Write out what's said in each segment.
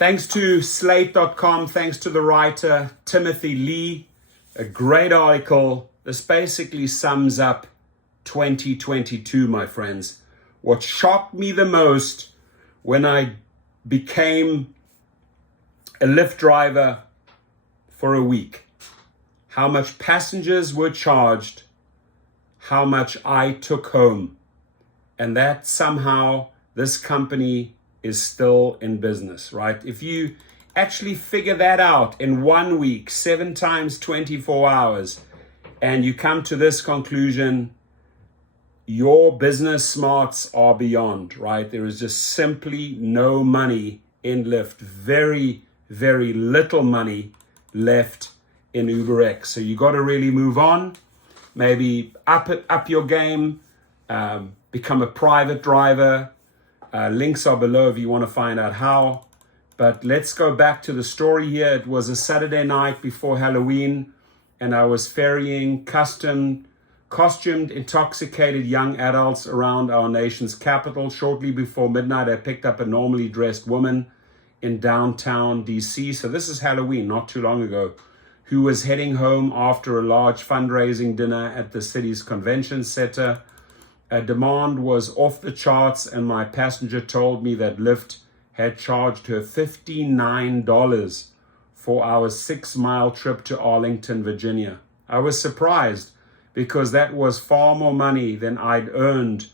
Thanks to Slate.com, thanks to the writer Timothy Lee, a great article. This basically sums up 2022, my friends. What shocked me the most when I became a Lyft driver for a week, how much passengers were charged, how much I took home, and that somehow this company is still in business, right? If you actually figure that out in 1 week, 7 times 24 hours, and you come to this conclusion, your business smarts are beyond, right? There is just simply no money in Lyft. Very, very little money left in UberX. So you got to really move on. Maybe up your game, become a private driver. Links are below if you want to find out how. But let's go back to the story here. It was a Saturday night before Halloween, and I was ferrying costumed, intoxicated young adults around our nation's capital. Shortly before midnight, I picked up a normally dressed woman in downtown DC. So this is Halloween, not too long ago, who was heading home after a large fundraising dinner at the city's convention center. Demand was off the charts, and my passenger told me that Lyft had charged her $59 for our 6-mile trip to Arlington, Virginia. I was surprised because that was far more money than I'd earned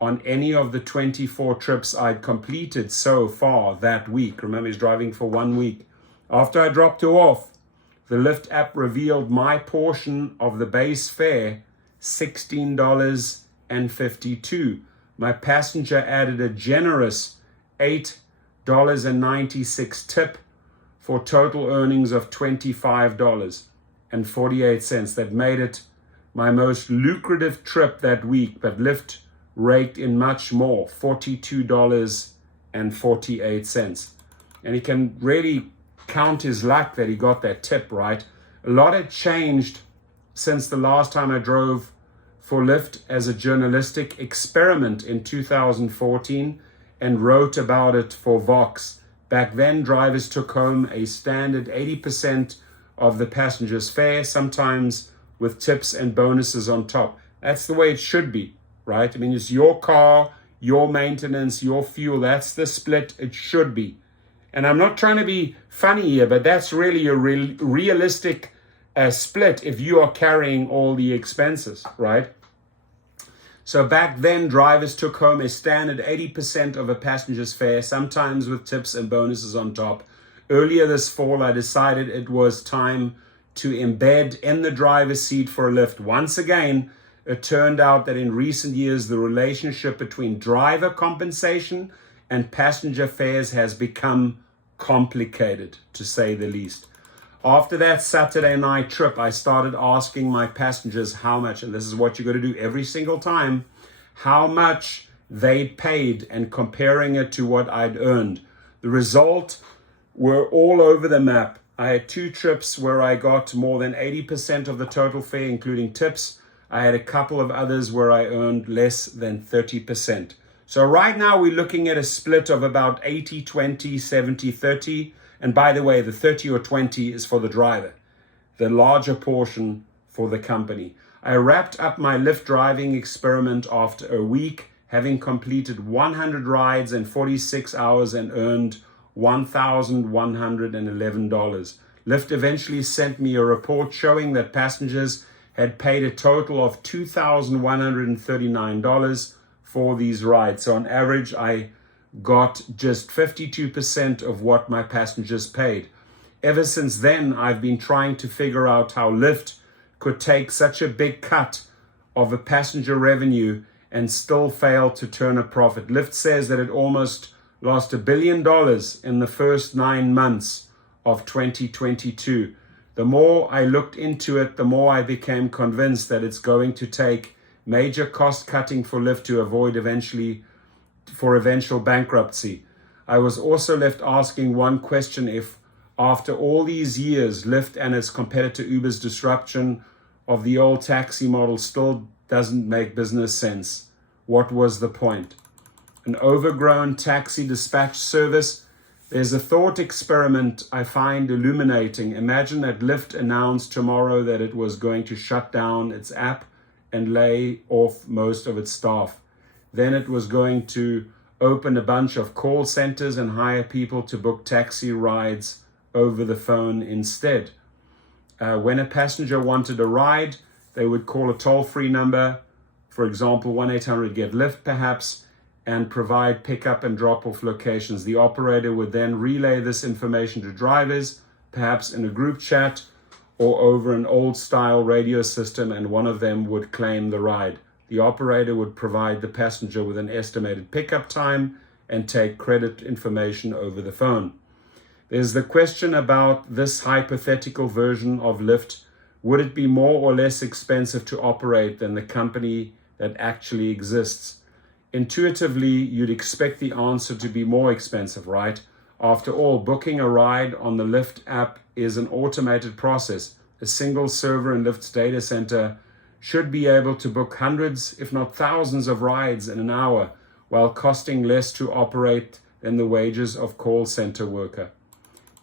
on any of the 24 trips I'd completed so far that week. Remember, he's driving for 1 week. After I dropped her off, the Lyft app revealed my portion of the base fare, $16.52. My passenger added a generous $8.96 tip for total earnings of $25.48. That made it my most lucrative trip that week, but Lyft raked in much more, $42.48. And he can really count his luck that he got that tip, right? A lot had changed since the last time I drove for Lyft as a journalistic experiment in 2014 and wrote about it for Vox. Back then, drivers took home a standard 80% of the passenger's fare, sometimes with tips and bonuses on top. That's the way it should be, right? I mean, it's your car, your maintenance, your fuel. That's the split it should be. And I'm not trying to be funny here, but that's really a realistic split if you are carrying all the expenses, right? So back then, drivers took home a standard 80% of a passenger's fare, sometimes with tips and bonuses on top. Earlier this fall, I decided it was time to embed in the driver's seat for a Lyft. Once again, it turned out that in recent years, the relationship between driver compensation and passenger fares has become complicated, to say the least. After that Saturday night trip, I started asking my passengers how much, and this is what you got to do every single time, how much they paid and comparing it to what I'd earned. The result were all over the map. I had 2 trips where I got more than 80% of the total fare, including tips. I had a couple of others where I earned less than 30%. So right now we're looking at a split of about 80-20, 70-30. And by the way, the 30 or 20 is for the driver, the larger portion for the company. I wrapped up my Lyft driving experiment after a week, having completed 100 rides in 46 hours and earned $1,111. Lyft eventually sent me a report showing that passengers had paid a total of $2,139 for these rides. So on average, I got just 52% of what my passengers paid. Ever since then, I've been trying to figure out how Lyft could take such a big cut of a passenger revenue and still fail to turn a profit. Lyft says that it almost lost $1 billion in the first 9 months of 2022. The more I looked into it, the more I became convinced that it's going to take major cost cutting for Lyft to avoid eventual bankruptcy. I was also left asking one question: if after all these years, Lyft and its competitor Uber's disruption of the old taxi model still doesn't make business sense, what was the point? An overgrown taxi dispatch service There's a thought experiment I find illuminating. Imagine that Lyft announced tomorrow that it was going to shut down its app and lay off most of its staff. Then it was going to open a bunch of call centers and hire people to book taxi rides over the phone instead. When a passenger wanted a ride, they would call a toll-free number, for example, 1-800-GET-LIFT perhaps, and provide pickup and drop-off locations. The operator would then relay this information to drivers, perhaps in a group chat or over an old-style radio system, and one of them would claim the ride. The operator would provide the passenger with an estimated pickup time and take credit information over the phone. There's the question about this hypothetical version of Lyft. Would it be more or less expensive to operate than the company that actually exists? Intuitively, you'd expect the answer to be more expensive, right? After all, booking a ride on the Lyft app is an automated process. A single server in Lyft's data center should be able to book hundreds, if not thousands of rides in an hour, while costing less to operate than the wages of call center worker.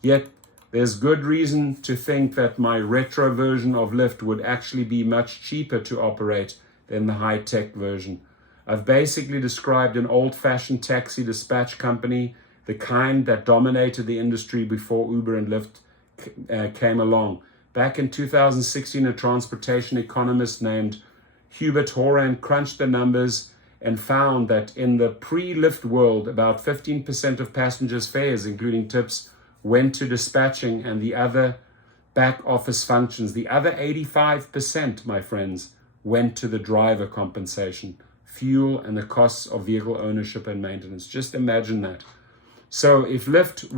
Yet, there's good reason to think that my retro version of Lyft would actually be much cheaper to operate than the high-tech version. I've basically described an old-fashioned taxi dispatch company, the kind that dominated the industry before Uber and Lyft came along. Back in 2016, a transportation economist named Hubert Horan crunched the numbers and found that in the pre-Lyft world, about 15% of passengers' fares, including tips, went to dispatching and the other back office functions. The other 85%, my friends, went to the driver compensation, fuel, and the costs of vehicle ownership and maintenance. Just imagine that. So if Lyft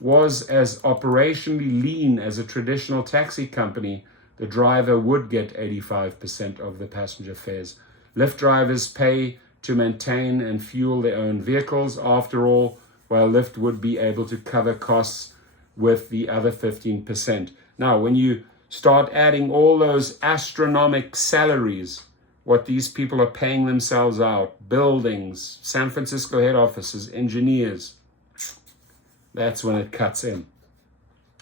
was as operationally lean as a traditional taxi company, the driver would get 85% of the passenger fares. Lyft drivers pay to maintain and fuel their own vehicles, after all, while Lyft would be able to cover costs with the other 15%. Now, when you start adding all those astronomical salaries, what these people are paying themselves out, buildings, San Francisco head offices, engineers, that's when it cuts in.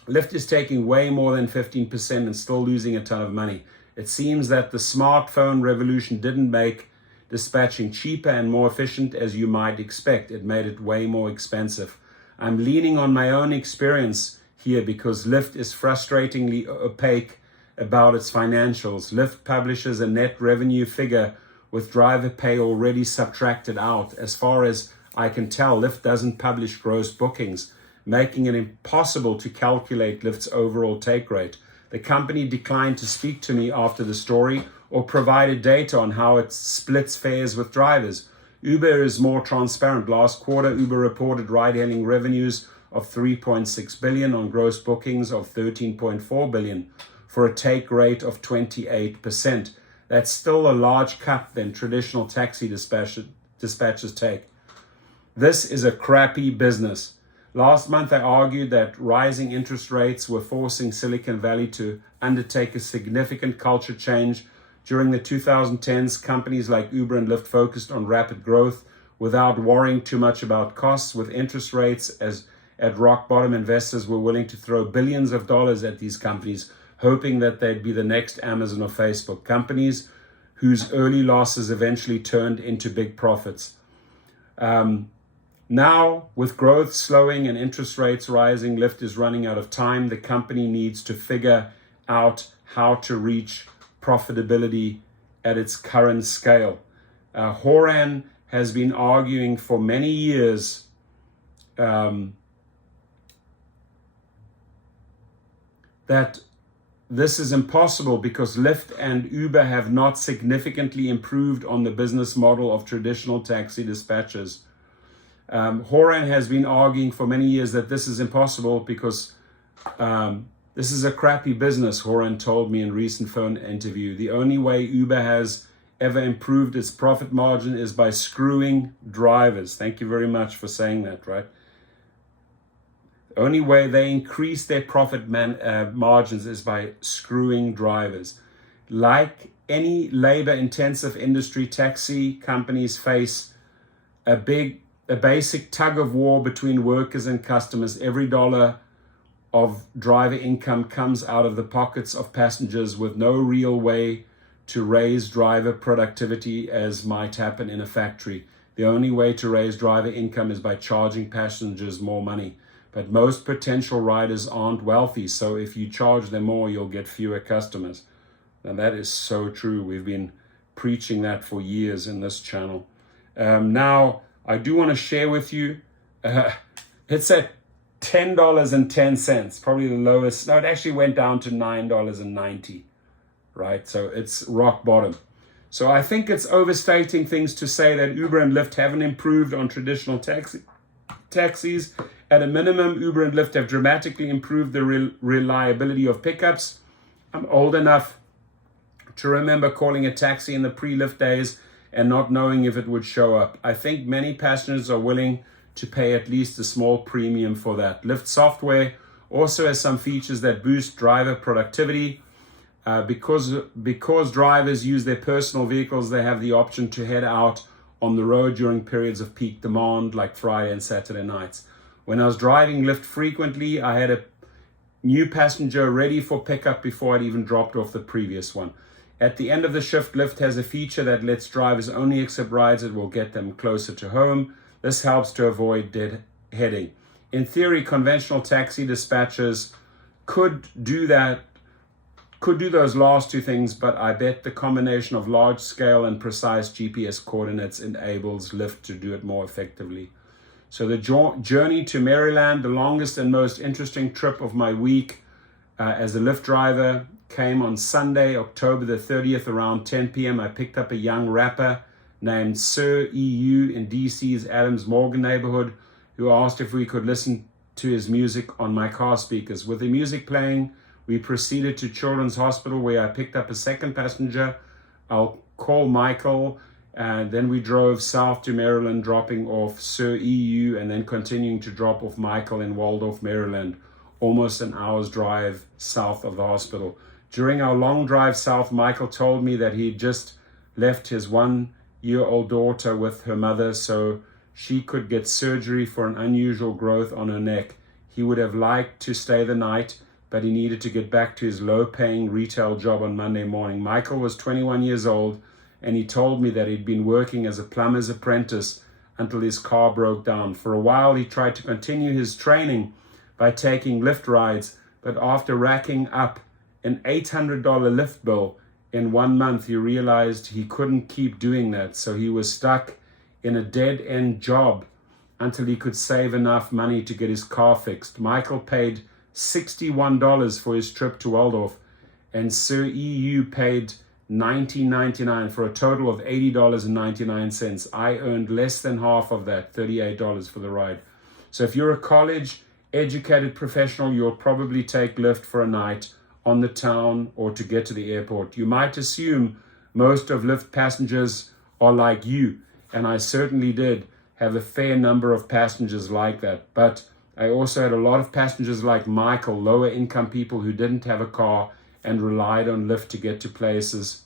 Lyft is taking way more than 15% and still losing a ton of money. It seems that the smartphone revolution didn't make dispatching cheaper and more efficient as you might expect. It made it way more expensive. I'm leaning on my own experience here because Lyft is frustratingly opaque about its financials. Lyft publishes a net revenue figure with driver pay already subtracted out. As far as I can tell, Lyft doesn't publish gross bookings, making it impossible to calculate Lyft's overall take rate. The company declined to speak to me after the story or provided data on how it splits fares with drivers. Uber is more transparent. Last quarter, Uber reported ride-hailing revenues of $3.6 billion on gross bookings of $13.4 billion for a take rate of 28%. That's still a large cut than traditional taxi dispatchers take. This is a crappy business. Last month, I argued that rising interest rates were forcing Silicon Valley to undertake a significant culture change. During the 2010s, companies like Uber and Lyft focused on rapid growth without worrying too much about costs. With interest rates as at rock bottom, investors were willing to throw billions of dollars at these companies, hoping that they'd be the next Amazon or Facebook, companies whose early losses eventually turned into big profits. Now, with growth slowing and interest rates rising, Lyft is running out of time. The company needs to figure out how to reach profitability at its current scale. Horan has been arguing for many years that this is impossible because Lyft and Uber have not significantly improved on the business model of traditional taxi dispatchers. Horan has been arguing for many years that this is impossible because this is a crappy business, Horan told me in a recent phone interview. The only way Uber has ever improved its profit margin is by screwing drivers. Thank you very much for saying that, right? The only way they increase their profit margins is by screwing drivers. Like any labor-intensive industry, taxi companies face a a basic tug of war between workers and customers. Every dollar of driver income comes out of the pockets of passengers with no real way to raise driver productivity as might happen in a factory. The only way to raise driver income is by charging passengers more money. But most potential riders aren't wealthy, so if you charge them more, you'll get fewer customers. And that is so true. We've been preaching that for years in this channel. Now, I do want to share with you, it's at $10.10, probably the lowest. No, it actually went down to $9.90, right? So it's rock bottom. So I think it's overstating things to say that Uber and Lyft haven't improved on traditional taxis. At a minimum, Uber and Lyft have dramatically improved the reliability of pickups. I'm old enough to remember calling a taxi in the pre-Lyft days and not knowing if it would show up. I think many passengers are willing to pay at least a small premium for that. Lyft software also has some features that boost driver productivity. Because drivers use their personal vehicles, they have the option to head out on the road during periods of peak demand, like Friday and Saturday nights. When I was driving Lyft frequently, I had a new passenger ready for pickup before I'd even dropped off the previous one. At the end of the shift, Lyft has a feature that lets drivers only accept rides that will get them closer to home. This helps to avoid deadheading. In theory, conventional taxi dispatchers could do those last two things, but I bet the combination of large scale and precise GPS coordinates enables Lyft to do it more effectively. So the journey to Maryland, the longest and most interesting trip of my week as a Lyft driver, came on Sunday, October the 30th, around 10 p.m. I picked up a young rapper named Sir EU in DC's Adams Morgan neighborhood, who asked if we could listen to his music on my car speakers. With the music playing, we proceeded to Children's Hospital, where I picked up a second passenger. I'll call Michael, and then we drove south to Maryland, dropping off Sir EU and then continuing to drop off Michael in Waldorf, Maryland, almost an hour's drive south of the hospital. During our long drive south, Michael told me that he'd just left his 1-year-old daughter with her mother so she could get surgery for an unusual growth on her neck. He would have liked to stay the night, but he needed to get back to his low-paying retail job on Monday morning. Michael was 21 years old, and he told me that he'd been working as a plumber's apprentice until his car broke down. For a while, he tried to continue his training by taking Lyft rides, but after racking up an $800 Lyft bill in 1 month, he realized he couldn't keep doing that, so he was stuck in a dead-end job until he could save enough money to get his car fixed. Michael paid $61 for his trip to Waldorf, and Sir EU paid $19.99 for a total of $80.99. I earned less than half of that, $38 for the ride. So if you're a college-educated professional, you'll probably take Lyft for a night on the town or to get to the airport. You might assume most of Lyft passengers are like you, and I certainly did have a fair number of passengers like that. But I also had a lot of passengers like Michael, lower income people who didn't have a car and relied on Lyft to get to places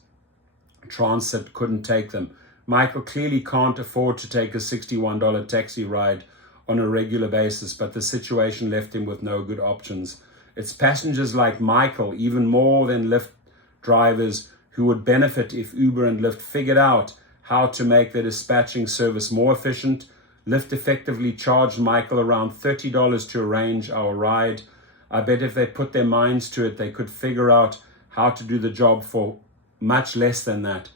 transit couldn't take them. Michael clearly can't afford to take a $61 taxi ride on a regular basis, but the situation left him with no good options. It's passengers like Michael, even more than Lyft drivers, who would benefit if Uber and Lyft figured out how to make their dispatching service more efficient. Lyft effectively charged Michael around $30 to arrange our ride. I bet if they put their minds to it, they could figure out how to do the job for much less than that.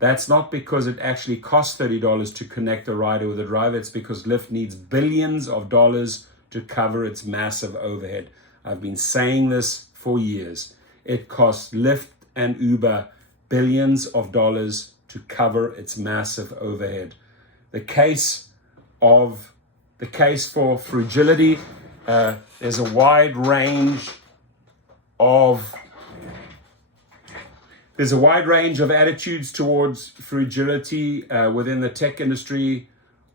That's not because it actually costs $30 to connect a rider with a driver. It's because Lyft needs billions of dollars to cover its massive overhead. I've been saying this for years. It costs Lyft and Uber billions of dollars to cover its massive overhead. The case for fragility, there's a wide range of attitudes towards fragility within the tech industry.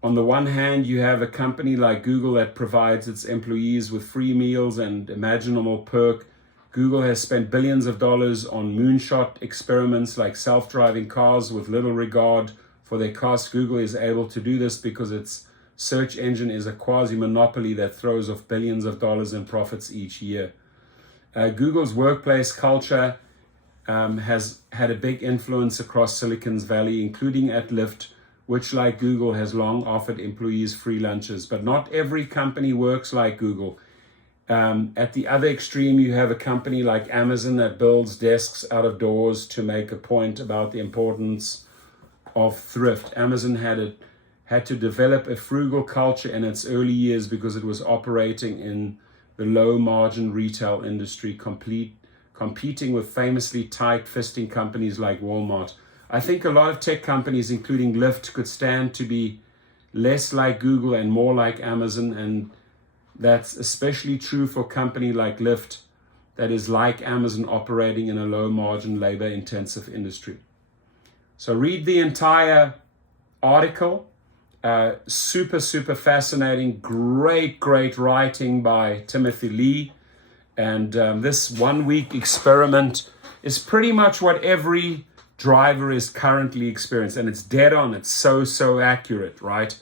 On the one hand, you have a company like Google that provides its employees with free meals and imaginable perk. Google has spent billions of dollars on moonshot experiments like self-driving cars with little regard for their cost. Google is able to do this because its search engine is a quasi-monopoly that throws off billions of dollars in profits each year. Google's workplace culture has had a big influence across Silicon Valley, including at Lyft, which, like Google, has long offered employees free lunches. But not every company works like Google. At the other extreme, you have a company like Amazon that builds desks out of doors to make a point about the importance of thrift. Amazon had to develop a frugal culture in its early years because it was operating in the low-margin retail industry, competing with famously tight-fisting companies like Walmart. I think a lot of tech companies, including Lyft, could stand to be less like Google and more like Amazon, and that's especially true for a company like Lyft that is like Amazon, operating in a low-margin, labor-intensive industry. So read the entire article. Super fascinating. Great writing by Timothy Lee. And this 1 week experiment is pretty much what every driver is currently experiencing. And it's dead on. It's so accurate, right?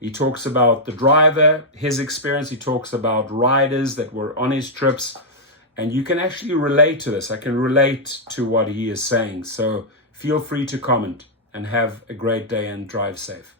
He talks about the driver, his experience. He talks about riders that were on his trips. And you can actually relate to this. I can relate to what he is saying. So feel free to comment and have a great day and drive safe.